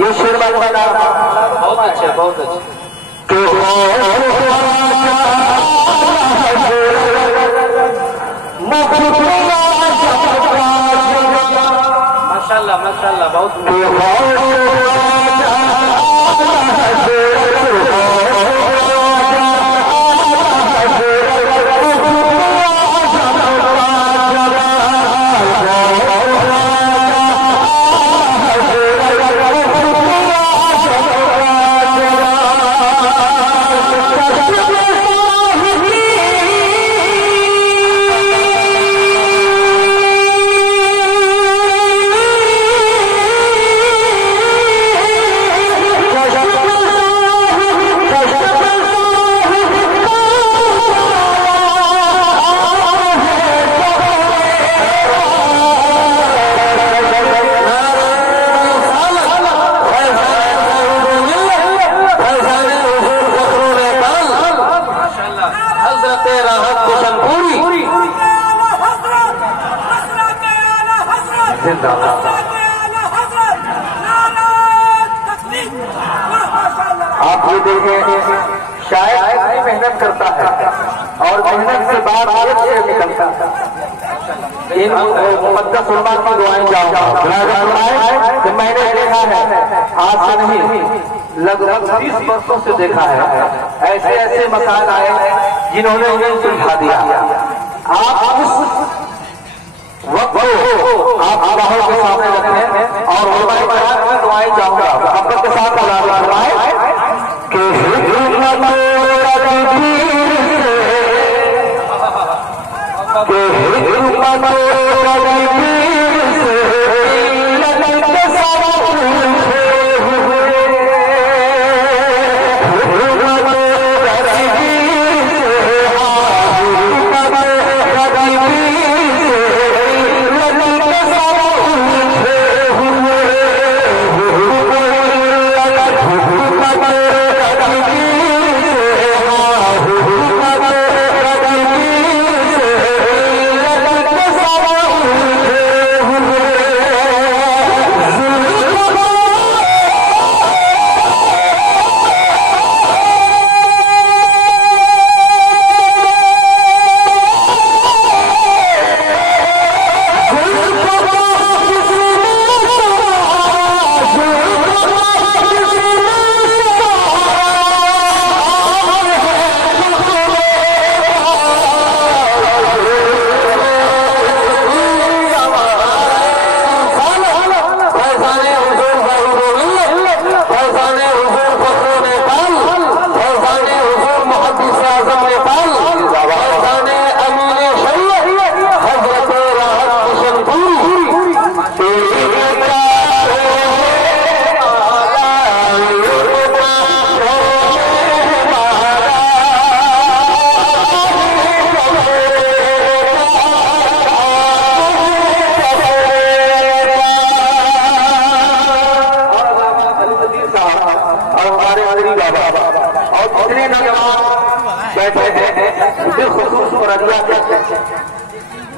ये शेर बहुत अच्छे बहुत अच्छे। माशाल्लाह माशाल्लाह बहुत आप ये देखें, शायद मेहनत करता है और मेहनत के बाद एक शेर निकलता है। इन मुक़द्दस उलमा की दुआएं जाऊंगा। मैंने देखा है, आज से नहीं लगभग 30 वर्षों से देखा है, ऐसे ऐसे मकान आए जिन्होंने उन्हें सुलझा दिया। आप उस वक्त आप आवाहों के सामने रखें और उलमाए बयान की दुआएं जाऊंगा। मोहब्बत के साथ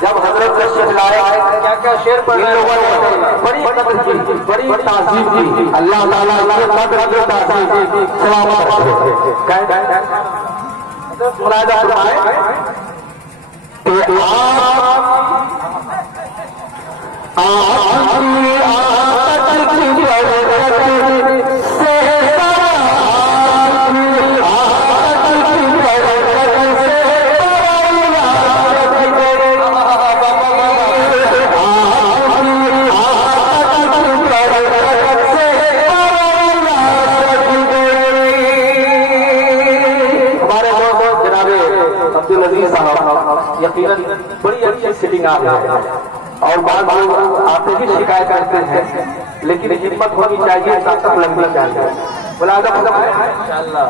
जब हजरत तशरीफ लाए क्या क्या शेर पढ़ रहे लोगों ने बड़ी कदर की, बड़ी ताज़ीम की। अल्लाह ताला के कदर की ताज़ीम सलामत रखे। मुरादा फरमाए कि यकीनन बड़ी अच्छी सीटिंग आ रही है और बाद लोग आते ही शिकायत करते हैं, लेकिन हिम्मत होनी चाहिए, ताकत लगनी चाहिए। मुलाज़ा इंशाअल्लाह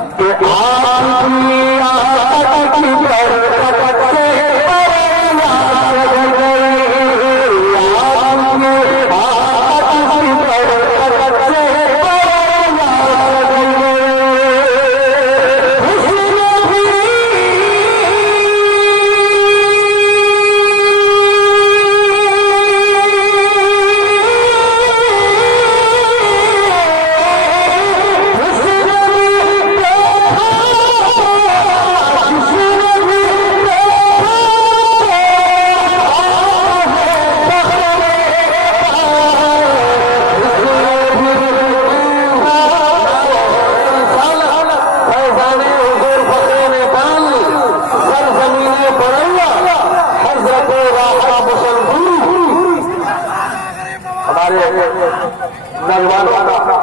हमारे नौजवानों का,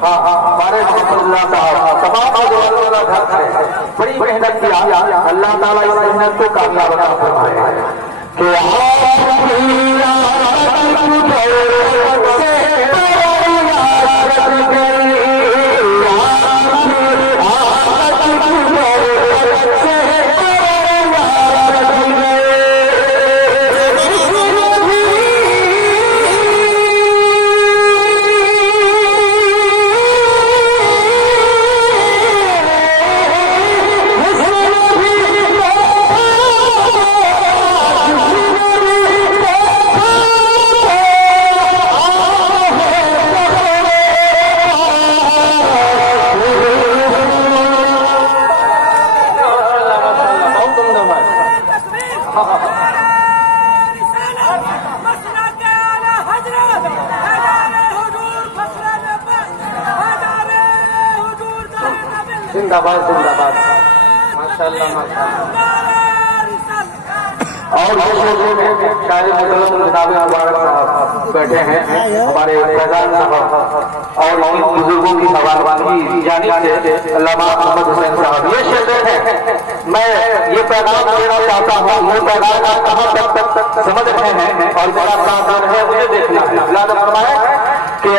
हमारे साहब तमाम नौजवानों का घर है, बड़ी मेहनत किया। अल्लाह ताला इस मेहनत को कामयाब अता फरमाए जिंदाबाद जिंदाबाद माशाअल्लाह माशाअल्लाह। और शायद जनाब मुबारक साहब बैठे हैं, हमारे फैजान साहब और बुजुर्गों की सवालबानी जानिब से अल्लामा मोहम्मद हुसैन साहब ये शेर है। मैं ये पैगाम देना चाहता हूँ, ये पैगाम आप कहाँ तक समझ रहे हैं और मेरा प्रावधान है मुझे देखना है। अल्लाह ने फरमाया कि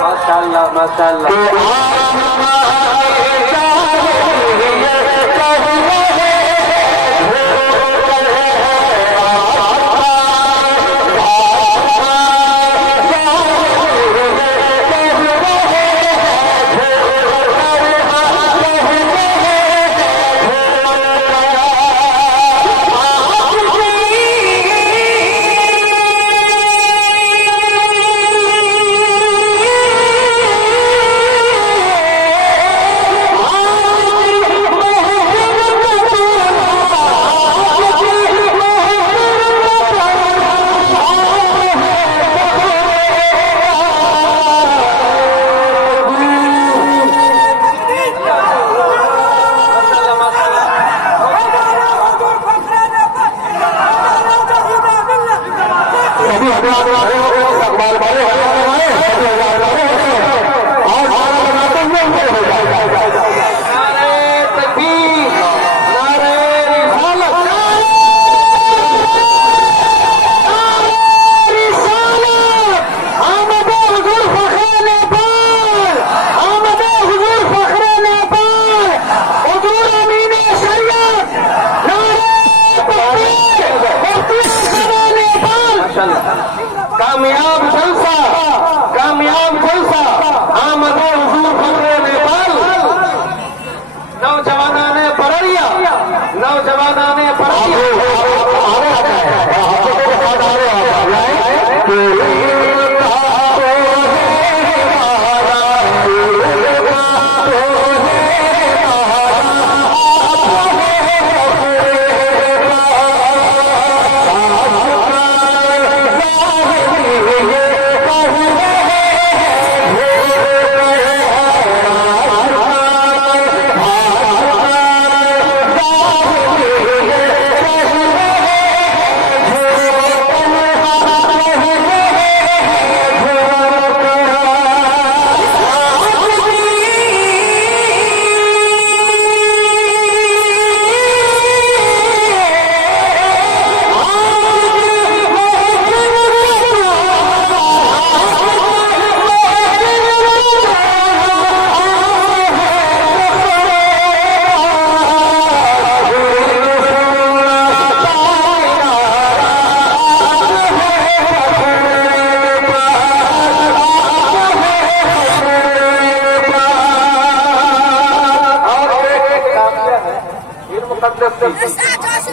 माशाअल्लाह माशाअल्लाह। कामयाब जलसा आमदे हुजूर फखरे नेपाल। नौजवाना ने पररिया नौजवाना ने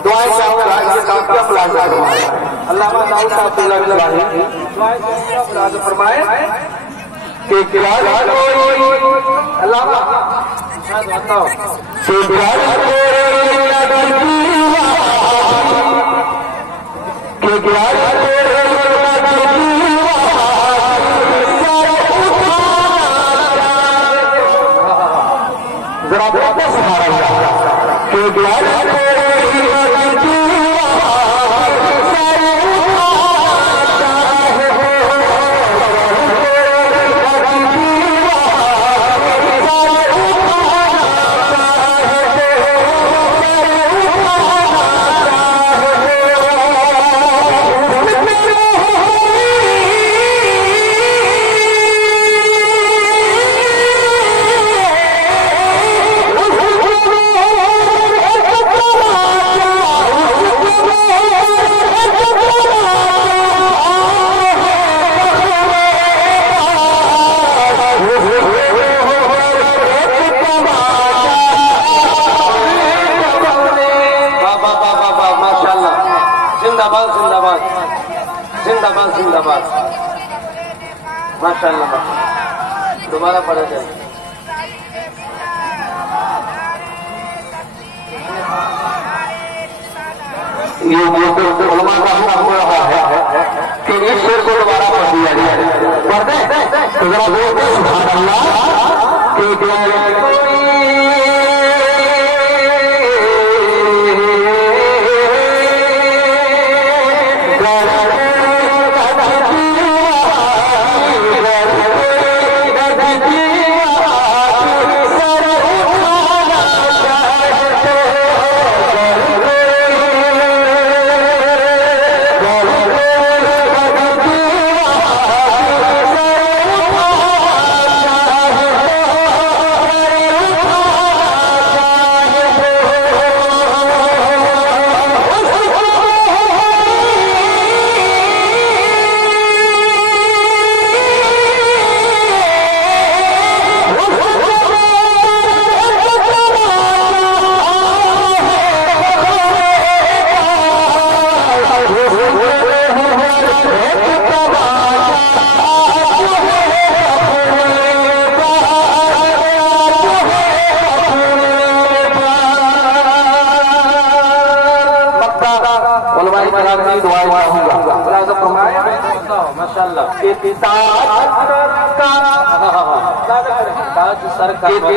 दुआएं अल्लामा दाऊद साहब फरमाए कि अल्लामा जिंदाबाद जिंदाबाद माशाल्लाह दोबारा पढ़े जाए। ये उलमा का हुक्म रहा है कि इस शेर को दोबारा पढ़ दिया जाए। पढ़ दे तो जरा बोलते सुभान अल्लाह कि सरकार